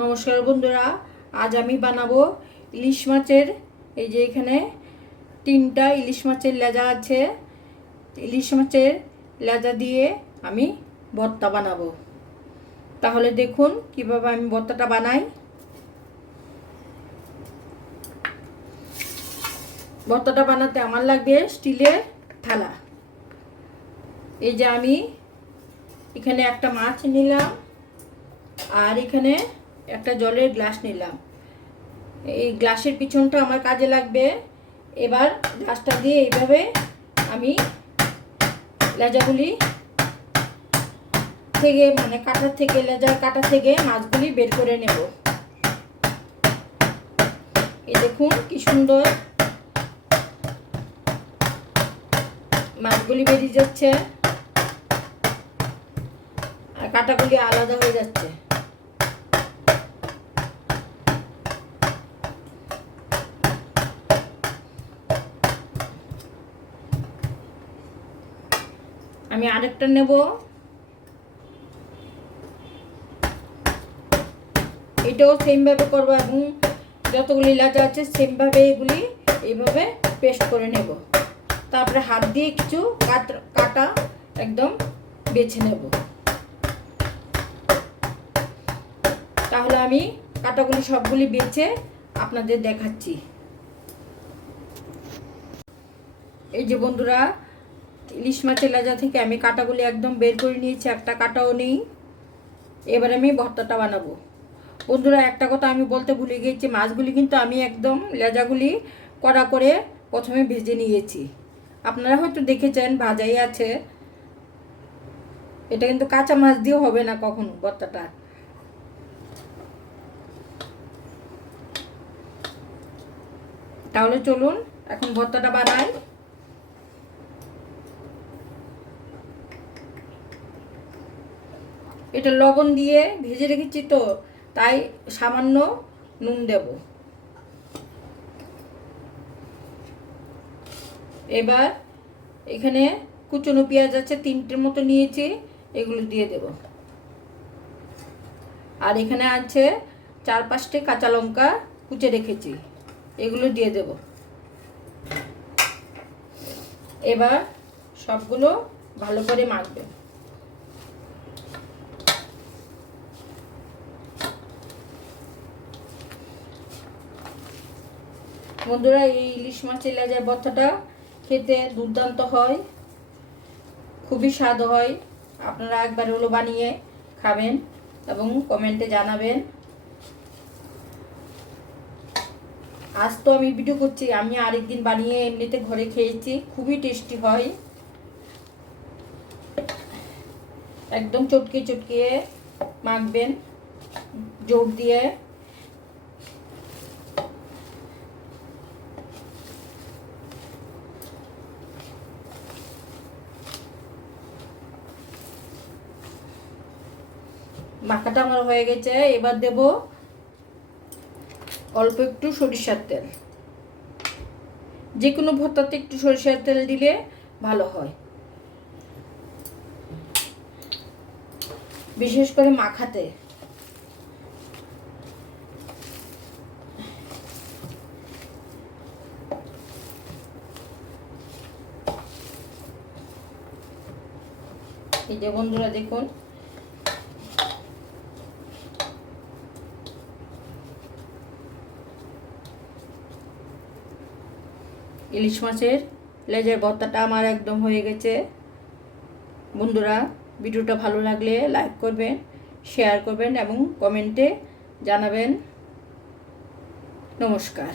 নমস্কার বন্ধুরা, আজ আমি বানাবো ইলিশ মাছের। এই যে এখানে 3টা ইলিশ মাছের লেজা আছে। ইলিশ মাছের লেজা দিয়ে আমি ভর্তা বানাবো। তাহলে দেখুন কিভাবে আমি ভর্তাটা বানাই। ভর্তাটা বানাতে আমার লাগবে স্টিলের থালা। এই যে আমি এখানে একটা মাছ নিলাম আর এখানে একটা জলের গ্লাস নিলাম। এই গ্লাসের পিছনটা আমার কাজে লাগবে। এবার গ্লাসটা দিয়ে এইভাবে আমি লেজাগুলি থেকে কাঁটা থেকে লেজার কাঁটা থেকে মাছগুলি বের করে নেব। এই দেখুন কি সুন্দর মাছগুলি বেরিয়ে যাচ্ছে আর কাঁটাগুলি আলাদা হয়ে যাচ্ছে। আমি আরেকটা নেব। এটাও সেমভাবে করবো এবং যতগুলি লেজা আছে সেমভাবে এগুলি এইভাবে পেস্ট করে নেব। তারপরে হাত দিয়ে কিছু কাটা একদম বেছে নেব। তাহলে আমি কাটাগুলি সবগুলি বেছে আপনাদের দেখাচ্ছি। এই যে বন্ধুরা, ইলিশ মাছের লেজা থেকে আমি কাটাগুলি একদম বের করে নিয়েছি, একটা কাটাও নেই। এবার আমি ভর্তাটা বানাবো। বন্ধুরা, একটা কথা আমি বলতে ভুলে গিয়েছি, মাছগুলি কিন্তু আমি একদম লেজাগুলি কড়া করে প্রথমে ভেজে নিয়েছি। আপনারা হয়তো দেখেছেন ভাজাই আছে। এটা কিন্তু কাঁচা মাছ দিয়ে হবে না কখনো ভর্তাটা। তাহলে চলুন এখন ভর্তাটা বানাই। এটা লবণ দিয়ে ভেজে রেখেছি তো, তাই সামান্য নুন দেব। এবার এখানে কুচনো পেঁয়াজ আছে 3টের মতো নিয়েছি, এগুলো দিয়ে দেব। আর এখানে আছে 4-5টে কাঁচা লঙ্কা কুচে রেখেছি, এগুলো দিয়ে দেব। এবার সবগুলো ভালো করে মাখবে। বন্ধুরা, এই ইলিশ মাছের লেজার ভর্তাটা খেতে দুর্দান্ত হয়, খুবই স্বাদ হয়। আপনারা একবার হলো বানিয়ে খাবেন এবং কমেন্টে জানাবেন। আজ তো আমি ভিডিও করছি, আমি আরেকদিন বানিয়ে এমনিতে ঘরে খেয়েছি, খুবই টেস্টি হয়। একদম চটকে চটকিয়ে মাখবেন জোর দিয়ে। মাখাটা আমার হয়ে গেছে। এবার দেব অল্প একটু সরিষার তেল। যে কোনো ভর্তাতে একটু সরিষার তেল দিলে ভালো হয়, বিশেষ করে মাখাতে। এই যে বন্ধুরা দেখুন, ইলিশ মাছের লেজের ভর্তাটা আমার একদম হয়ে গেছে। বন্ধুরা, ভিডিওটা ভালো লাগলে লাইক করবেন, শেয়ার করবেন এবং কমেন্টে জানাবেন। নমস্কার।